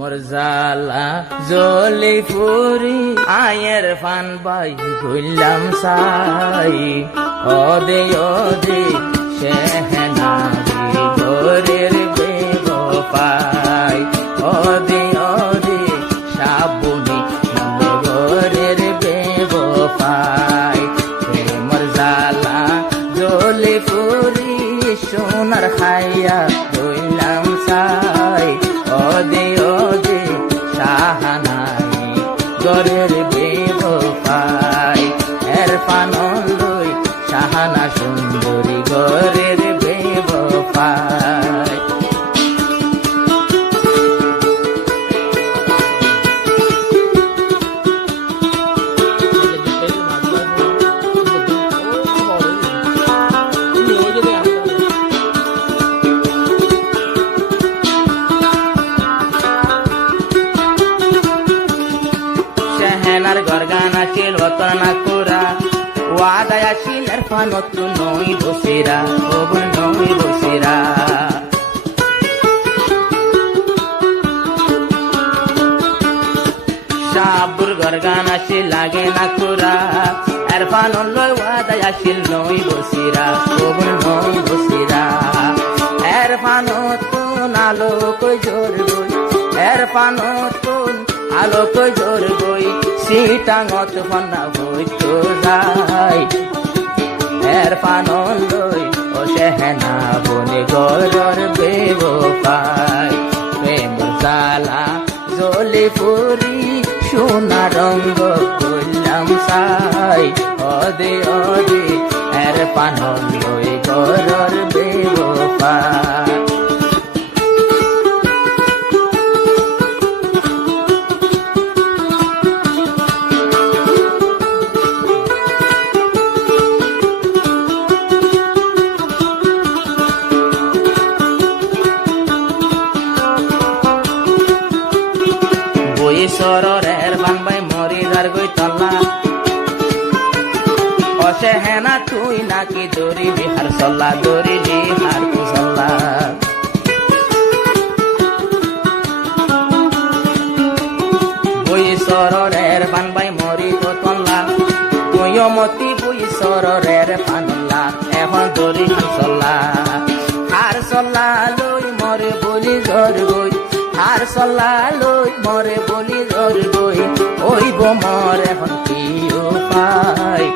মরজালা জলি ফুরি আয়ের fun by ভুললাম সাই ওদে ওদে শেহনারি গোরের বেবফাই ওদে ওদে সাবুনি গোরের বেবফাই মরজালা জলি ফুরি সোনার খাইয়া ভুললাম সাই ওদে ওদে শাহানাই গরের বেবফাই এর পানন লই শাহানা সুন্দরী গরের বেবফাই গরগানা ছিল তনা কুরা ওয়াদায়া শিলের ফানত নই বসিরা ওবন নই বসিরা শাবুর গরগানা শিল লাগে না কুরা এর ফানন লই ওয়াদায়া শিল নই বসিরা ওবন নই বসিরা এর ফানত নালো কই জোর গই এর ফানত আলো কই জোর গই সিটাঙত ফনা বই তো যাই এর পানন লই ও সেহেনা বনে গরর বেবফাই প্রেম জালা জলি ফুরি সোনা রঙ্গ করলাম সাই ওদে ওদে এর পানন লই গরর বেবফাই সরের বানবাই মরি যার গই তল্লা অসে হেনা তুই নাকি দড়ি বিহার সল্লা দড়ি বিহার সল্লা বই সরের বানবাই মরি তো তল্লা তুইও মতি বই সরের পানল্লা এখন দড়ি সল্লা আর সল্লা লই মরে বলি জর গই আর সল্লা লই মরে বলি জোর গই ওইব মর এখন কি উপায়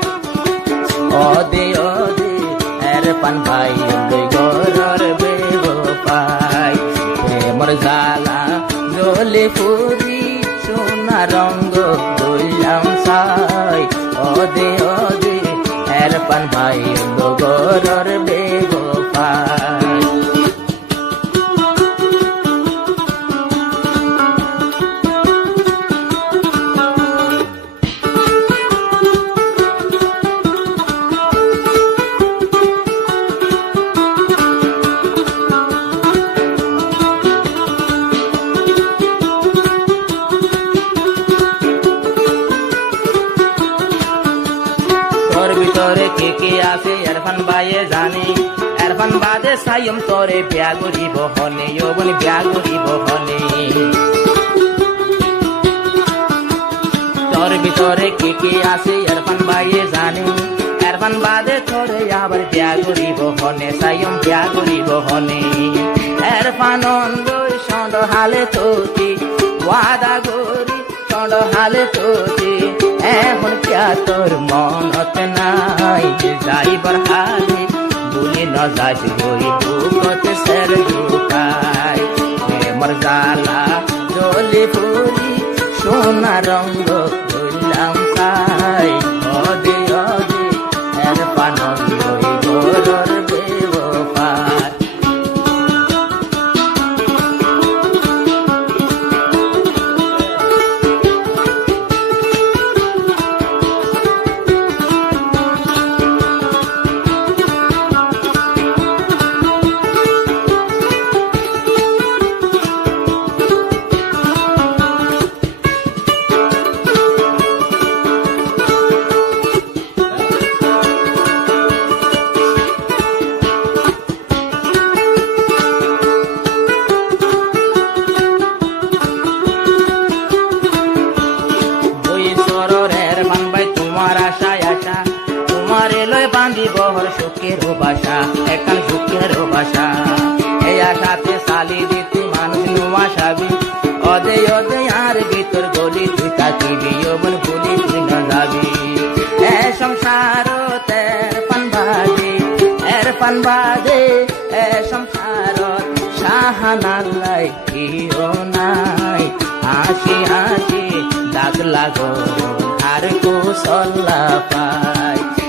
ওদে ওদে এর পান ভাই লই গরর বেবফাই প্রেমর জালা জলি ফুরি সোনা রঙ্গ বললাম সাই ওদে ওদে এর পান ভাই লই গরর বেবফাই ভিতরে কে কে আছে এরফান বাইয়ে জানি এরফান বাদে সাইম তোরে বিয়া করিব হনে যৌবন বিয়া করিব হনে তোর ভিতরে কে কে আছে এরফান বাইয়ে জানি এরফান বাদে তোরে আবার বিয়া করিব হনে সাইম বিয়া করিব হনে এরফান লই সন্দ হালে তোতি ওয়াদা গরি সন্দ হালে তোতি এখন ক্যা তোর মনত নাই যাইবার হালে ভুলি ন যাস গই বুকতে সের ঢুকাই প্রেমর জালা জলি ফুরি সোনা রঙ্গ বললাম সাই ওদে ওদে এর পানন লই গরর বেবফাই ভালোবাসা একান সুখের ভাষা এই আশাতে সালি দিতে মানুষ নোয়া সাবি অদে অদে আর ভিতর গলি তুই থাকিবি যৌবন ভুলি তুই না যাবি এ সংসার এরফান বাদে এ সংসার শাহানাল্লাই কিও নাই হাসি হাসি দাগ লাগো আর কুশল পাই